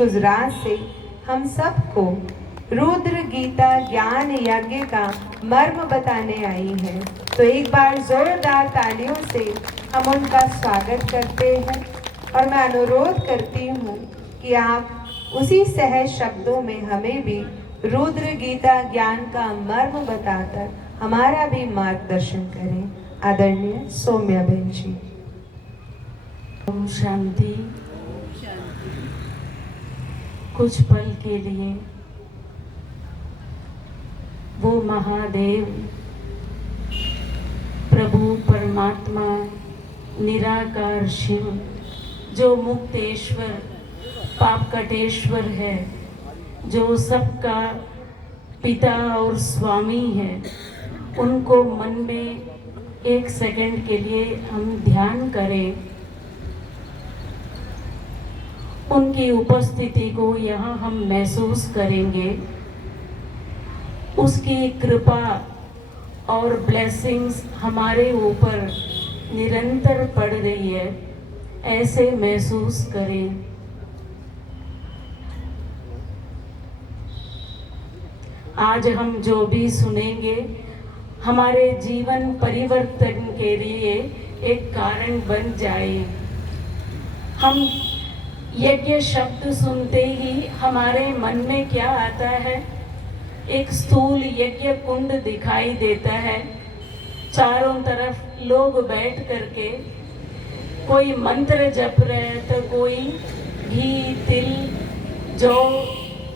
गुजरात से हम सबको रुद्र गीता ज्ञान यज्ञ का मर्म बताने आई है। तो एक बार जोरदार तालियों से हम उनका स्वागत करते हैं और मैं अनुरोध करती हूँ कि आप उसी सहज शब्दों में हमें भी रुद्र गीता ज्ञान का मर्म बताकर हमारा भी मार्गदर्शन करें। आदरणीय सौम्याबेन जी। ओम शांति। कुछ पल के लिए वो महादेव प्रभु परमात्मा निराकार शिव जो मुक्तेश्वर पापकटेश्वर है, जो सबका पिता और स्वामी है, उनको मन में एक सेकंड के लिए हम ध्यान करें। उनकी उपस्थिति को यहाँ हम महसूस करेंगे। उसकी कृपा और ब्लेसिंग्स हमारे ऊपर निरंतर पड़ रही है, ऐसे महसूस करें। आज हम जो भी सुनेंगे हमारे जीवन परिवर्तन के लिए एक कारण बन जाए। हम यज्ञ शब्द सुनते ही हमारे मन में क्या आता है? एक स्थूल यज्ञ कुंड दिखाई देता है। चारों तरफ लोग बैठ करके कोई मंत्र जप रहे हैं, तो कोई घी, तिल, जौ,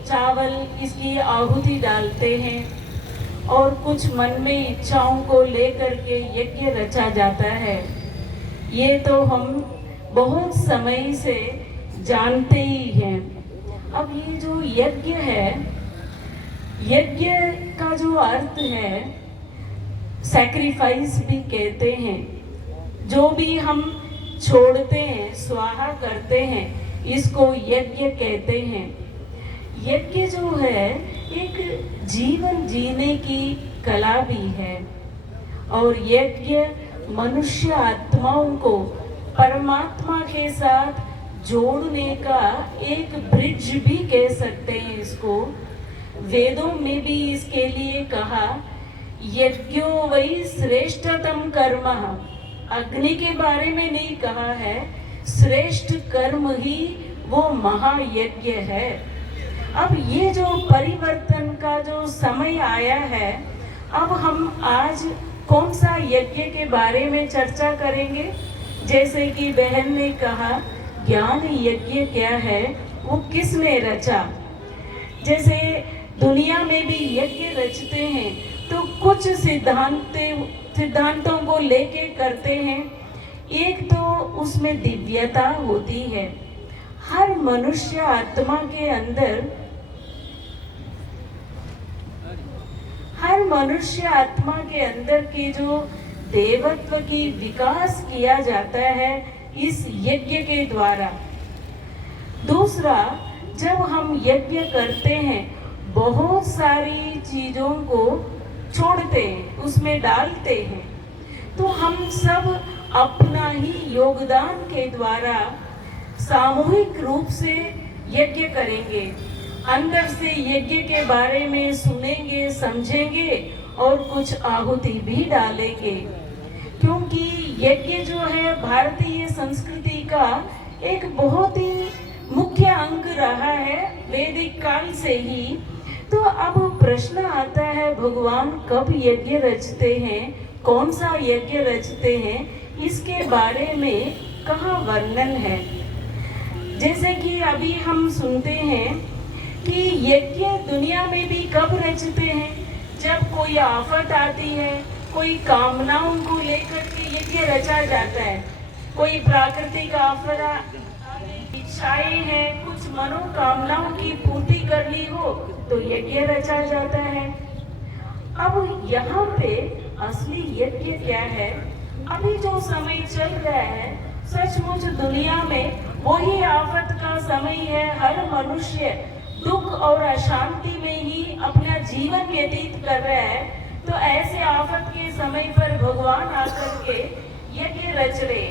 चावल इसकी आहुति डालते हैं और कुछ मन में इच्छाओं को लेकर के यज्ञ रचा जाता है। ये तो हम बहुत समय से जानते ही हैं। अब ये जो यज्ञ है, यज्ञ का जो अर्थ है सैक्रिफाइस भी कहते हैं। जो भी हम छोड़ते हैं, स्वाहा करते हैं, इसको यज्ञ कहते हैं। यज्ञ जो है एक जीवन जीने की कला भी है और यज्ञ मनुष्य आत्माओं को परमात्मा के साथ जोड़ने का एक ब्रिज भी कह सकते हैं इसको। वेदों में भी इसके लिए कहा यज्ञो वही श्रेष्ठतम कर्म। अग्नि के बारे में नहीं कहा है, श्रेष्ठ कर्म ही वो महायज्ञ है। अब ये जो परिवर्तन का जो समय आया है, अब हम आज कौन सा यज्ञ के बारे में चर्चा करेंगे? जैसे कि बहन ने कहा ज्ञान यज्ञ क्या है, वो किसने रचा? जैसे दुनिया में भी यज्ञ रचते हैं तो कुछ सिद्धांतों को लेके करते हैं। एक तो उसमें दिव्यता होती है। हर मनुष्य आत्मा के अंदर, हर मनुष्य आत्मा के अंदर की जो देवत्व की विकास किया जाता है इस यज्ञ के द्वारा। दूसरा, जब हम यज्ञ करते हैं बहुत सारी चीजों को छोड़ते हैं, उसमें डालते हैं, तो हम सब अपना ही योगदान के द्वारा सामूहिक रूप से यज्ञ करेंगे। अंदर से यज्ञ के बारे में सुनेंगे, समझेंगे और कुछ आहुति भी डालेंगे। क्योंकि यज्ञ जो है भारतीय संस्कृति का एक बहुत ही मुख्य अंग रहा है वैदिक काल से ही। तो अब प्रश्न आता है भगवान कब यज्ञ रचते हैं, कौन सा यज्ञ रचते हैं, इसके बारे में कहाँ वर्णन है? जैसे कि अभी हम सुनते हैं कि यज्ञ दुनिया में भी कब रचते हैं? जब कोई आफत आती है, कोई कामनाओं को लेकर के यज्ञ रचा जाता है। कोई प्राकृतिक आफत, इच्छाएं हैं, कुछ मनोकामनाओं की पूर्ति करनी हो तो यज्ञ रचा जाता है। अब यहाँ पे असली यज्ञ क्या है? अभी जो समय चल रहा है सचमुच दुनिया में वही आफत का समय है। हर मनुष्य दुख और अशांति में ही अपना जीवन व्यतीत कर रहा है। तो ऐसे आफत के समय पर भगवान आकर के यज्ञ रच रहे,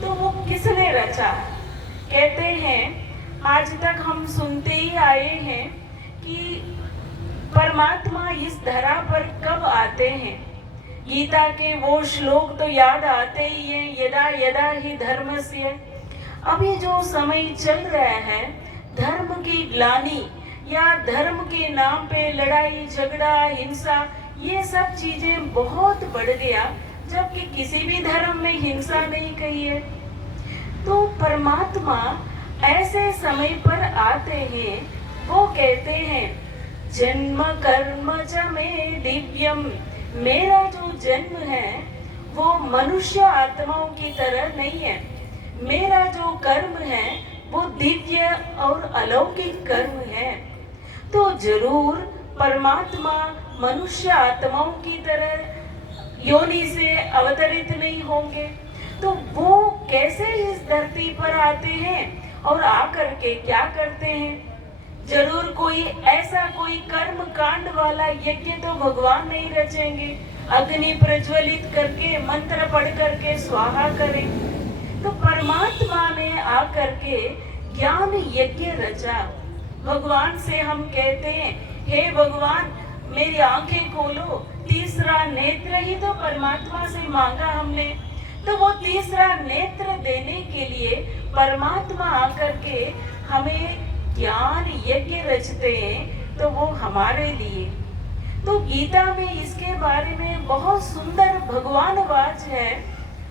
तो वो किसने रचा? कहते हैं आज तक हम सुनते ही आए हैं कि परमात्मा इस धरा पर कब आते हैं। गीता के वो श्लोक तो याद आते ही हैं, यदा यदा ही धर्मस्य। अभी जो समय चल रहा है, धर्म की ग्लानि या धर्म के नाम पे लड़ाई झगड़ा हिंसा, ये सब चीजें बहुत बढ़ गया, जबकि किसी भी धर्म में हिंसा नहीं कही है। तो परमात्मा ऐसे समय पर आते हैं, वो कहते हैं जन्म कर्म च में दिव्यम। मेरा जो जन्म है वो मनुष्य आत्माओं की तरह नहीं है। मेरा जो कर्म है वो दिव्य और अलौकिक कर्म है। तो जरूर परमात्मा मनुष्य आत्माओं की तरह योनि से अवतरित नहीं होंगे। तो वो कैसे इस धरती पर आते हैं और आकर के क्या करते हैं। जरूर कोई ऐसा कोई कर्म कांड वाला यज्ञ तो भगवान नहीं रचेंगे, अग्नि प्रज्वलित करके मंत्र पढ़ करके स्वाहा करें। तो परमात्मा ने आकर के ज्ञान यज्ञ रचा। भगवान से हम कहते हैं, हे भगवान मेरी आंखें खोलो। तीसरा नेत्र ही तो परमात्मा से मांगा हमने। तो वो तीसरा नेत्र देने के लिए परमात्मा आकर के हमें ज्ञान यज्ञ रचते हैं, तो वो हमारे लिए। तो गीता में इसके बारे में बहुत सुंदर भगवान वाच है।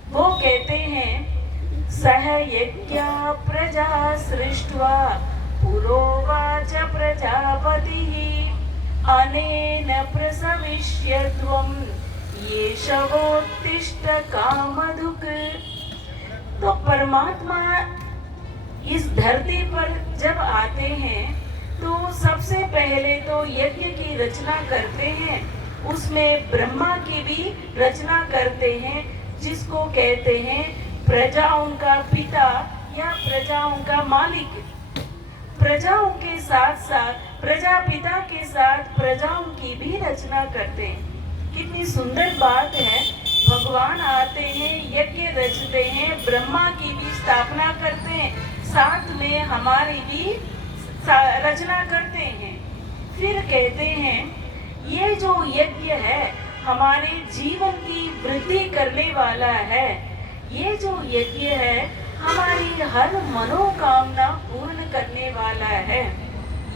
वो कहते हैं सह यज्ञा प्रजा सृष्ट्वा पुरोवाच प्रजापति अनेन प्रसविष्यत्वम् ये शवोत्तिष्ठ कामधुक्। तो परमात्मा इस धरती पर जब आते हैं तो सबसे पहले तो यज्ञ की रचना करते हैं। उसमें ब्रह्मा की भी रचना करते हैं, जिसको कहते हैं प्रजाओं का पिता या प्रजाओं का मालिक। प्रजाओं के साथ साथ प्रजापिता के साथ प्रजाओं की भी रचना करते हैं। कितनी सुंदर बात है। भगवान आते हैं, यज्ञ रचते हैं, ब्रह्मा की भी स्थापना करते हैं, साथ में हमारी भी रचना करते हैं। फिर कहते हैं ये जो यज्ञ है हमारे जीवन की वृद्धि करने वाला है। ये जो यज्ञ है हमारी हर मनोकामना पूर्ण करने वाला है।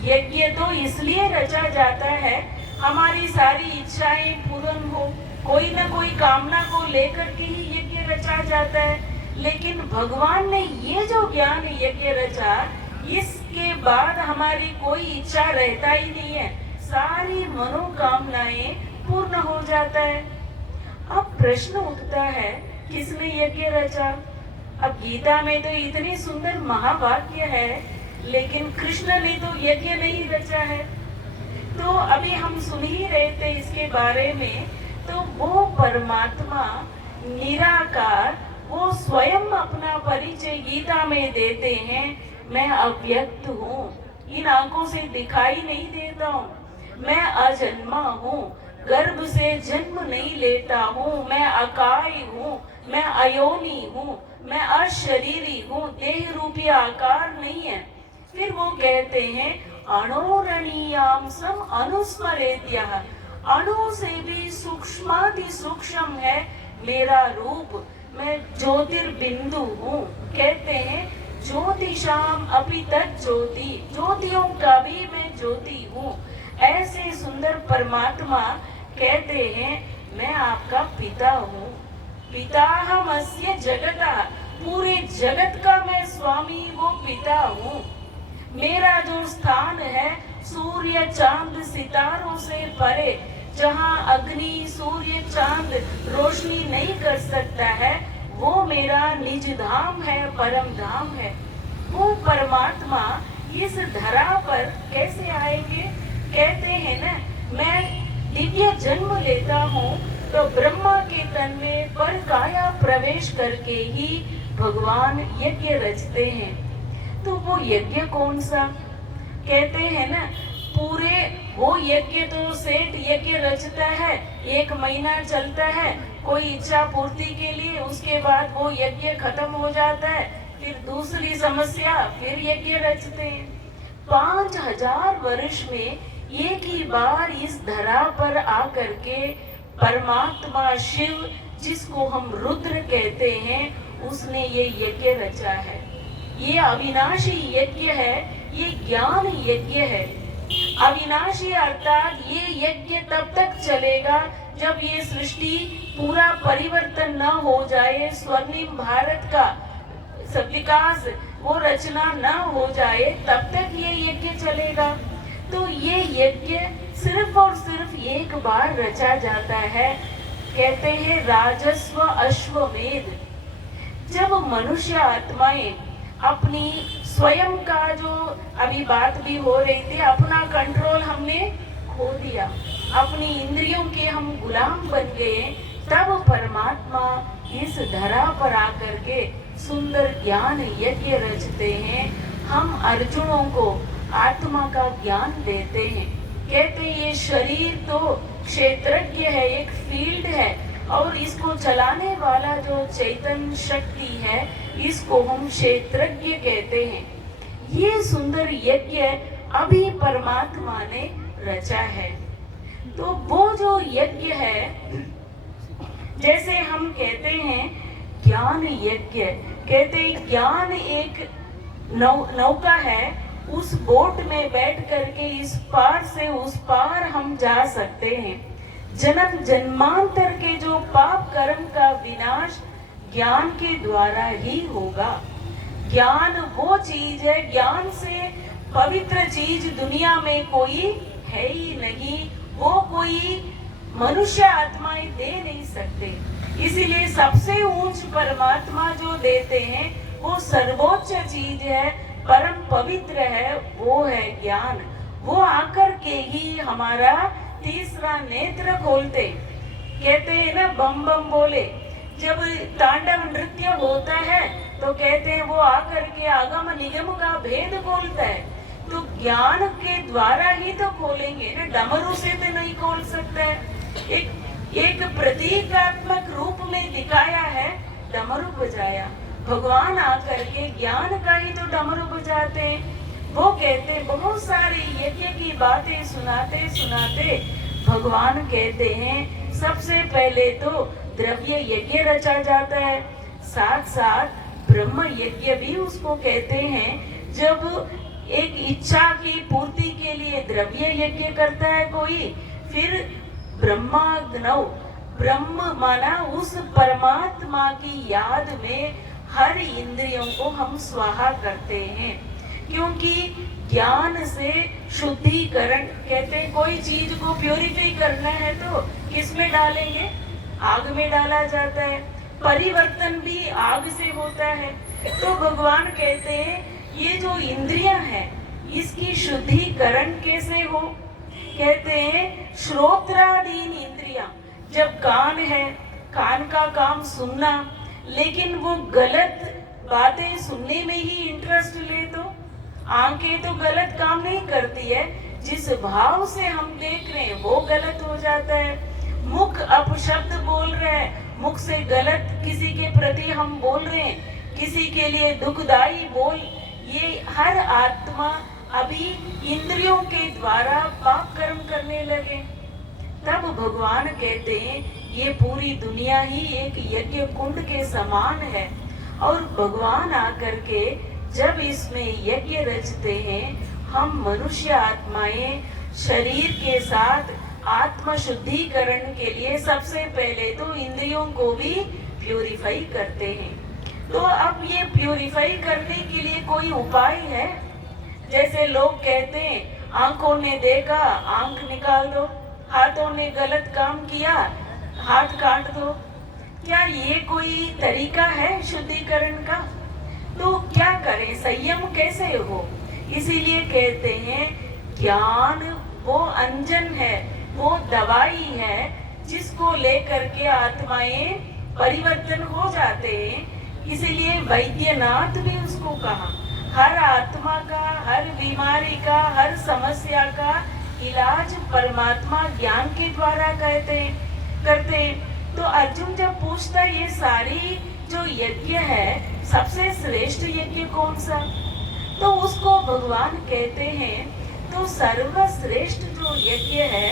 यज्ञ तो इसलिए रचा जाता है हमारी सारी इच्छाएं पूर्ण हो। कोई ना कोई कामना को लेकर के ही यज्ञ रचा जाता है। लेकिन भगवान ने ये जो ज्ञान यज्ञ रचा, इसके बाद हमारी कोई इच्छा रहता ही नहीं है, सारी मनोकामनाएं पूर्ण हो जाता है। अब प्रश्न उठता है किसने यज्ञ रचा। अब गीता में तो इतनी सुंदर महावाक्य है, लेकिन कृष्ण ने तो यज्ञ नहीं रचा है। तो अभी हम सुन ही रहे थे इसके बारे में। तो वो परमात्मा निराकार, वो स्वयं अपना परिचय गीता में देते हैं, मैं अव्यक्त हूँ, इन आंखों से दिखाई नहीं देता हूँ, मैं अजन्मा हूँ, गर्भ से जन्म नहीं लेता हूँ, मैं अकाय हूँ, मैं अयोनी हूँ, मैं अशरीरी हूँ, देह रूपी आकार नहीं है। फिर वो कहते हैं अणोरणीयाम सम अनुस्मरेत्यः, अणु से भी सूक्ष्माति सूक्ष्म है मेरा रूप, मैं ज्योतिर्बिंदु हूँ। कहते हैं ज्योतिषाम अपि तत् ज्योति, ज्योतियों का भी मैं ज्योति हूँ। ऐसे सुंदर परमात्मा कहते हैं मैं आपका पिता हूँ। पिताहमस्य जगतः, पूरे जगत का मैं स्वामी, वो पिता हूँ। मेरा जो स्थान है सूर्य चांद सितारों से परे, जहाँ अग्नि सूर्य चांद रोशनी नहीं कर सकता है, वो मेरा निज धाम है, परम धाम है। वो परमात्मा इस धरा पर कैसे आएंगे। कहते हैं ना, मैं दिव्य जन्म लेता हूँ तो ब्रह्मा के तन में पर काया प्रवेश करके ही भगवान यज्ञ रचते हैं। तो वो यज्ञ कौन सा। कहते हैं ना, पूरे वो यज्ञ तो सेठ यज्ञ रचता है, 1 महीना चलता है कोई इच्छा पूर्ति के लिए, उसके बाद वो यज्ञ खत्म हो जाता है। फिर दूसरी समस्या, फिर यज्ञ रचते हैं। 5000 वर्ष में एक ही बार इस धरा पर आकर के परमात्मा शिव, जिसको हम रुद्र कहते हैं, उसने ये यज्ञ रचा है। ये अविनाशी यज्ञ है, ये ज्ञान यज्ञ है। अविनाशी अर्थात ये यज्ञ तब तक चलेगा जब ये सृष्टि पूरा परिवर्तन न हो जाए, स्वर्णिम भारत का सब विकास वो रचना न हो जाए, तब तक ये यज्ञ चलेगा। तो ये यज्ञ सिर्फ और सिर्फ एक बार रचा जाता है। कहते हैं राजस्व अश्वमेध। जब मनुष्य आत्माएं अपनी स्वयं का, जो अभी बात भी हो रही थी, अपना कंट्रोल हमने खो दिया, अपनी इंद्रियों के हम गुलाम बन गए, तब परमात्मा इस धरा पर आकर के सुंदर ज्ञान यज्ञ रचते हैं। हम अर्जुनों को आत्मा का ज्ञान देते हैं। कहते हैं ये शरीर तो क्षेत्रज्ञ है, एक फील्ड है, और इसको चलाने वाला जो चैतन्य शक्ति है, इसको हम क्षेत्रज्ञ कहते हैं। ये सुंदर यज्ञ अभी परमात्मा ने रचा है। तो वो जो यज्ञ है, जैसे हम कहते हैं ज्ञान यज्ञ, कहते हैं ज्ञान एक नौका है, उस बोट में बैठ करके इस पार से उस पार हम जा सकते हैं। जन्म जन्मांतर के जो पाप कर्म का विनाश ज्ञान के द्वारा ही होगा। ज्ञान वो चीज है, ज्ञान से पवित्र चीज दुनिया में कोई है ही नहीं, वो कोई मनुष्य आत्माएं दे नहीं सकते। इसीलिए सबसे ऊंच परमात्मा जो देते हैं वो सर्वोच्च चीज है, परम पवित्र है, वो है ज्ञान। वो आकर के ही हमारा तीसरा नेत्र खोलते। कहते हैं ना, बम बम बोले, जब तांडव नृत्य होता है तो कहते हैं वो आकर के आगम निगम का भेद खोलता है। तो ज्ञान के द्वारा ही तो खोलेंगे ना, डमरू से तो नहीं खोल सकता है। एक प्रतीकात्मक रूप में दिखाया है, डमरू बजाया, भगवान आकर के ज्ञान का ही तो डमरू बजाते हैं। वो कहते बहुत सारी यज्ञ की बातें सुनाते सुनाते भगवान कहते हैं सबसे पहले तो द्रव्य यज्ञ रचा जाता है, साथ साथ ब्रह्म यज्ञ भी उसको कहते हैं। जब एक इच्छा की पूर्ति के लिए द्रव्य यज्ञ करता है कोई, फिर ब्रह्माग्नौ, ब्रह्म माना उस परमात्मा की याद में हर इंद्रियों को हम स्वाहा करते हैं। क्योंकि ज्ञान से शुद्धिकरण, कहते हैं कोई चीज को प्योरीफाई करना है तो किस में डालेंगे, आग में डाला जाता है। परिवर्तन भी आग से होता है। तो भगवान कहते हैं ये जो इंद्रियां हैं इसकी शुद्धिकरण कैसे हो। कहते हैं श्रोत्रादीन इंद्रियां, जब कान है, कान का काम सुनना, लेकिन वो गलत बातें सुनने में ही इंटरेस्ट ले तो आंखें तो गलत काम नहीं करती है, जिस भाव से हम देख रहे हैं वो गलत हो जाता है। मुख अपशब्द बोल रहे हैं, मुख से गलत किसी के प्रति हम बोल रहे हैं, किसी के लिए दुखदाई बोल, ये हर आत्मा अभी इंद्रियों के द्वारा पाप कर्म करने लगे। तब भगवान कहते हैं ये पूरी दुनिया ही एक यज्ञ कुंड के समान है, और भगवान आकर के जब इसमें यज्ञ रचते हैं, हम मनुष्य आत्माएं शरीर के साथ आत्म शुद्धिकरण के लिए सबसे पहले तो इंद्रियों को भी प्यूरिफाई करते हैं। तो अब ये प्यूरिफाई करने के लिए कोई उपाय है? जैसे लोग कहते हैं आंखों ने देखा आंख निकाल दो, हाथों ने गलत काम किया हाथ काट दो। क्या ये कोई तरीका है शुद्धिकरण का? तो क्या करें, संयम कैसे हो? इसीलिए कहते हैं ज्ञान वो अंजन है, वो दवाई है जिसको लेकर के आत्माएं परिवर्तन हो जाते हैं। इसीलिए वैद्यनाथ भी उसको कहा, हर आत्मा का, हर बीमारी का, हर समस्या का इलाज परमात्मा ज्ञान के द्वारा करते हैं। तो अर्जुन जब पूछता ये सारी जो यज्ञ है सबसे श्रेष्ठ यज्ञ कौन सा? तो उसको भगवान कहते हैं तो सर्वश्रेष्ठ जो यज्ञ है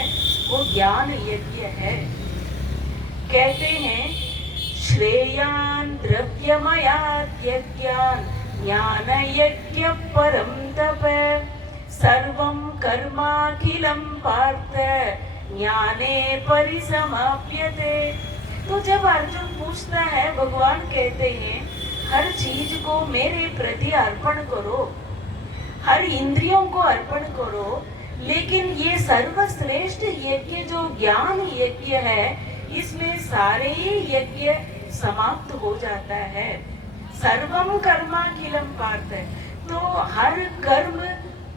वो ज्ञान यज्ञ है। कहते हैं श्रेयान द्रव्यमयात् यज्ञान ज्ञान यज्ञ परम तप सर्वं कर्माखिलं पार्थ ज्ञाने परिसमाप्यते। तो जब अर्जुन पूछता है, भगवान कहते हैं हर चीज को मेरे प्रति अर्पण करो, हर इंद्रियों को अर्पण करो, लेकिन ये सर्वश्रेष्ठ यज्ञ जो ज्ञान यज्ञ है इसमें सारे ही यज्ञ समाप्त हो जाता है। सर्वम कर्माखिलम पार्थ, तो हर कर्म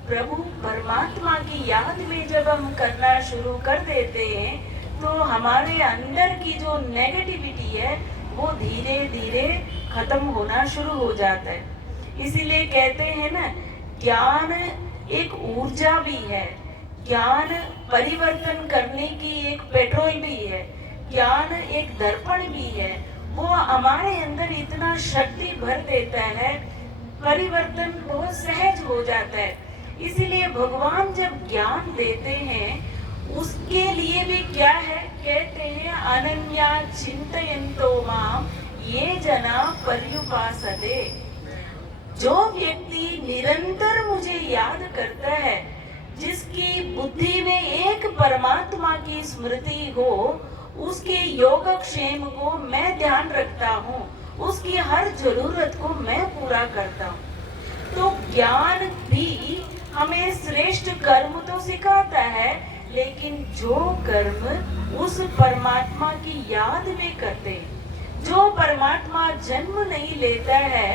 प्रभु परमात्मा की याद में जब हम करना शुरू कर देते हैं तो हमारे अंदर की जो नेगेटिविटी है वो धीरे धीरे खत्म होना शुरू हो जाता है। इसीलिए कहते हैं ना, ज्ञान एक ऊर्जा भी है, ज्ञान परिवर्तन करने की एक पेट्रोल भी है, ज्ञान एक दर्पण भी है। वो हमारे अंदर इतना शक्ति भर देता है, परिवर्तन बहुत सहज हो जाता है। इसीलिए भगवान जब ज्ञान देते हैं उसके लिए भी क्या है, कहते हैं अनन्या चिंतयन्तो माम ये जना पर्युपासते। जो व्यक्ति निरंतर मुझे याद करता है, जिसकी बुद्धि में एक परमात्मा की स्मृति हो, उसके योगक्षेम को मैं ध्यान रखता हूँ, उसकी हर जरूरत को मैं पूरा करता हूँ। तो ज्ञान भी हमें श्रेष्ठ कर्म तो सिखाता है, लेकिन जो कर्म उस परमात्मा की याद में करते, जो परमात्मा जन्म नहीं लेता है,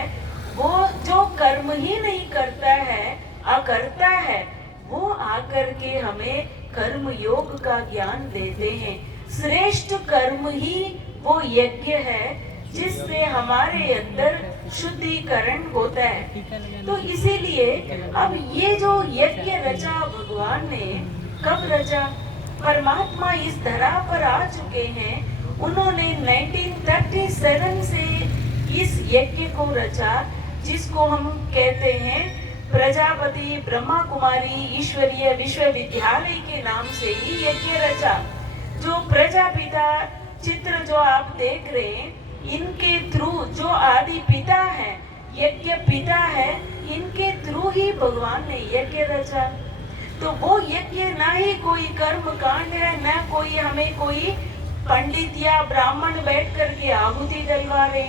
वो जो कर्म ही नहीं करता है, अकर्ता है, वो आकर के हमें कर्म योग का ज्ञान देते हैं। श्रेष्ठ कर्म ही वो यज्ञ है जिससे हमारे अंदर शुद्धिकरण होता है। तो इसीलिए अब ये जो यज्ञ रचा भगवान ने, कब रचा? परमात्मा इस धरा पर आ चुके हैं, उन्होंने 1937 से इस यज्ञ को रचा, जिसको हम कहते हैं प्रजापति ब्रह्मा कुमारी ईश्वरीय विश्वविद्यालय के नाम से ही यज्ञ रचा। जो प्रजापिता चित्र जो आप देख रहे हैं, इनके थ्रू जो आदि पिता है, यज्ञ पिता है, इनके थ्रू ही भगवान ने यज्ञ रचा। तो वो यज्ञ ना ही कोई कर्म कांड है, ना कोई हमें कोई पंडित या ब्राह्मण बैठ करके आहुति डलवा रहे।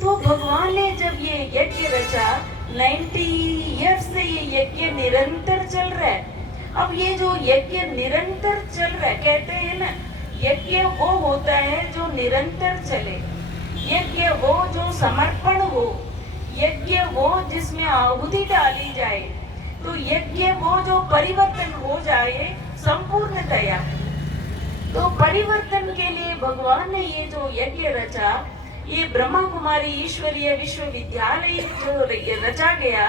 तो भगवान ने जब ये यज्ञ रचा, 90 ईयर्स से ये यज्ञ निरंतर चल रहा है। अब ये जो यज्ञ निरंतर चल रहा है, कहते हैं ना, यज्ञ वो होता है जो निरंतर चले, यज्ञ वो जो समर्पण हो, यज्ञ वो जिसमें आहुति डाली जाए, तो यज्ञ वो जो परिवर्तन हो जाए संपूर्णतया। तो परिवर्तन के लिए भगवान ने ये जो यज्ञ रचा, ये ब्रह्मा कुमारी ईश्वरीय विश्वविद्यालय जो रचा गया,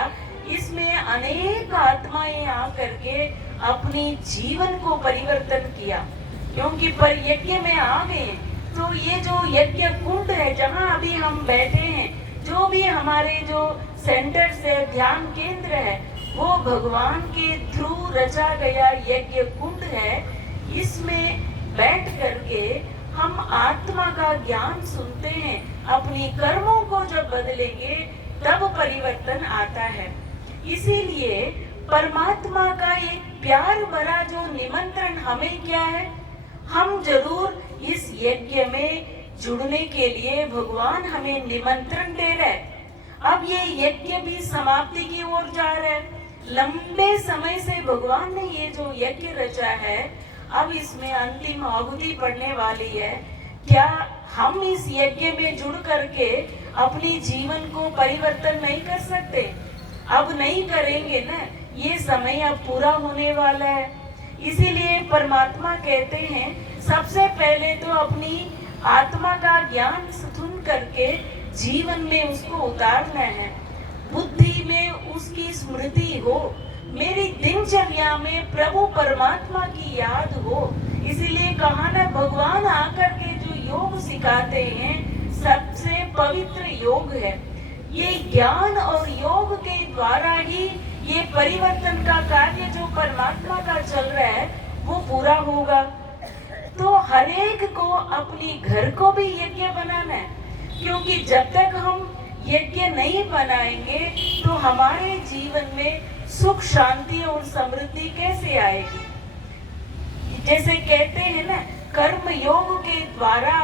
इसमें अनेक आत्माएं आकर के अपनी जीवन को परिवर्तन किया, क्योंकि पर यज्ञ में आ गए। तो ये जो यज्ञ कुंड है जहाँ अभी हम बैठे हैं, जो भी हमारे जो सेंटर से ध्यान केंद्र है, वो भगवान के थ्रू रचा गया यज्ञ कुंड है। इसमें बैठ करके हम आत्मा का ज्ञान सुनते हैं। अपनी कर्मों को जब बदलेंगे तब परिवर्तन आता है। इसीलिए परमात्मा का एक प्यार भरा जो निमंत्रण हमें क्या है, हम जरूर इस यज्ञ में जुड़ने के लिए भगवान हमें निमंत्रण दे रहे हैं। अब ये यज्ञ भी समाप्ति की ओर जा रहा है। लंबे समय से भगवान ने ये जो यज्ञ रचा है, अब इसमें अंतिम आहुति पड़ने वाली है। क्या हम इस यज्ञ में जुड़ करके अपनी जीवन को परिवर्तन नहीं कर सकते? अब नहीं करेंगे ना, ये समय अब पूरा होने वाला है। इसीलिए परमात्मा कहते हैं सबसे पहले तो अपनी आत्मा का ज्ञान सुन करके जीवन में उसको उतारना है, बुद्धि में उसकी स्मृति हो, मेरी दिनचर्या में प्रभु परमात्मा की याद हो। इसीलिए कहा ना, भगवान आकर के जो योग सिखाते हैं सबसे पवित्र योग है। ये ज्ञान और योग के द्वारा ही ये परिवर्तन का कार्य जो परमात्मा का चल रहा है वो पूरा होगा। तो हर एक को अपनी घर को भी यज्ञ बनाना है, क्योंकि जब तक हम यज्ञ नहीं बनाएंगे तो हमारे जीवन में सुख शांति और समृद्धि कैसे आएगी। जैसे कहते हैं ना, कर्म योग के द्वारा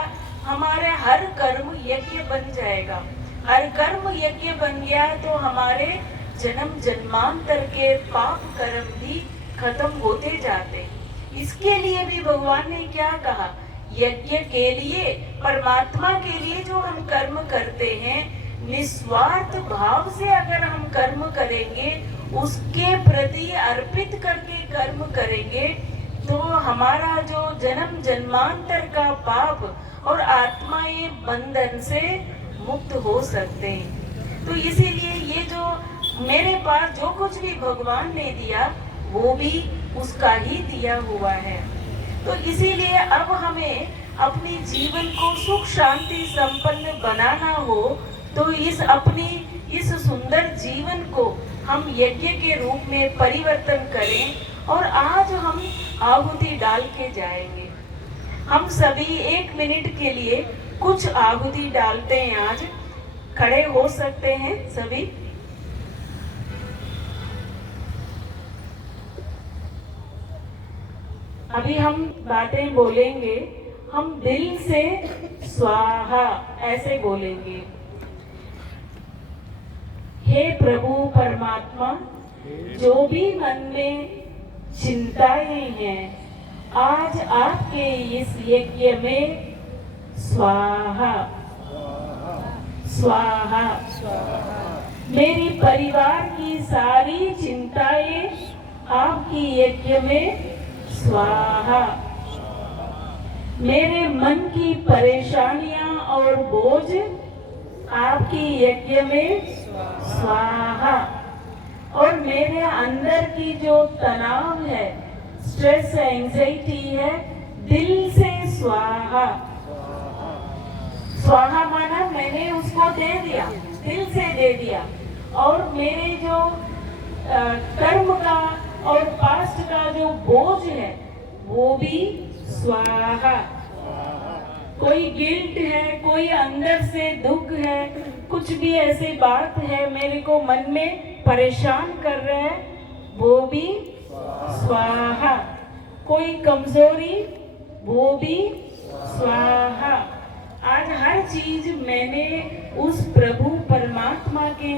हमारे हर कर्म यज्ञ बन जाएगा। हर कर्म यज्ञ बन गया तो हमारे जन्म जन्मांतर के पाप कर्म भी खत्म होते जाते। इसके लिए भी भगवान ने क्या कहा, यज्ञ के लिए, परमात्मा के लिए जो हम कर्म करते हैं, निस्वार्थ भाव से अगर हम कर्म करेंगे, उसके प्रति अर्पित करके कर्म करेंगे, तो हमारा जो जन्म जन्मांतर का पाप और आत्माएं बंधन से मुक्त हो सकते हैं। तो इसीलिए ये जो मेरे पास जो कुछ भी भगवान ने दिया वो भी उसका ही दिया हुआ है। तो इसीलिए अब हमें अपनी जीवन को सुख शांति संपन्न बनाना हो तो इस सुंदर जीवन को हम यज्ञ के रूप में परिवर्तन करें। और आज हम आहुति डाल के जाएंगे। हम सभी 1 मिनट के लिए कुछ आहुति डालते हैं। आज खड़े हो सकते हैं सभी। अभी हम बातें बोलेंगे, हम दिल से स्वाहा ऐसे बोलेंगे। हे प्रभु परमात्मा, जो भी मन में चिंताएं हैं, आज आपके इस यज्ञ में स्वाहा स्वाहा। मेरी परिवार की सारी चिंताएं आपकी यज्ञ में स्वाहा। मेरे मन की परेशानियां और बोझ आपकी यज्ञ में स्वाहा। और मेरे अंदर की जो तनाव है, स्ट्रेस एंजाइटी है, दिल से स्वाहा। स्वाहा माना मैंने उसको दे दिया, दिल से दे दिया। और मेरे जो कर्म का और पास्ट का जो बोझ है वो भी स्वाहा। कोई गिल्ट है, कोई अंदर से दुख है, कुछ भी ऐसी बात है मेरे को मन में परेशान कर रहा है, वो भी स्वाहा। कोई कमजोरी, वो भी स्वाहा। आज हर चीज मैंने उस प्रभु परमात्मा के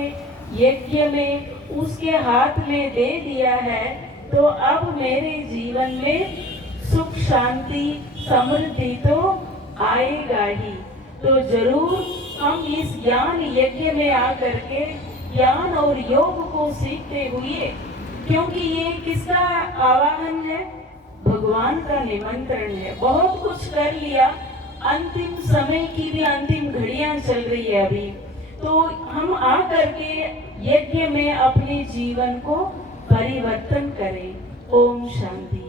यज्ञ में उसके हाथ में दे दिया है। तो अब मेरे जीवन में सुख शांति समृद्धि तो आएगा ही। तो जरूर हम इस ज्ञान यज्ञ में आकर के ज्ञान और योग को सीखते हुए, क्योंकि ये किसका आवाहन है, भगवान का निमंत्रण है। बहुत कुछ कर लिया, अंतिम समय की भी अंतिम घड़ियां चल रही है अभी, तो हम आकर के यज्ञ में अपने जीवन को परिवर्तन करें। ओम शांति।